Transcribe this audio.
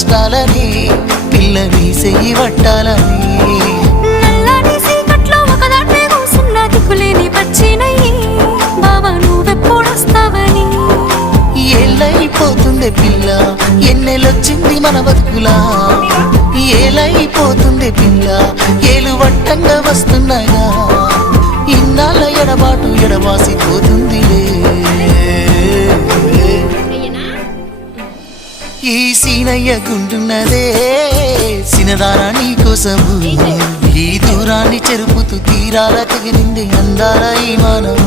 కష్టాలని పిల్లని చెయ్యి పట్టాలని నల్లని సీకట్లో ఒకదాన్నే కూసున్న దిక్కులేని పచ్చినయ్యి బావా నువ్వెప్పుడొస్తావని ఏళ్ళైపోతుంది పిల్ల ఎన్నెలొచ్చింది మన బతుకులా ఏలైపోతుంది పిల్ల ఏలు వట్టంగా వస్తున్నాగా ఇన్నాళ్ళ ఎడబాటు ఎడవాసిపోతుందిలే ఈ సీనయ్య గుంటున్నదే సినదారా నీ కోసము ఈ దూరాన్ని చెరుపుతూ తీరాల తగిలింది అందాల ఈ మానవు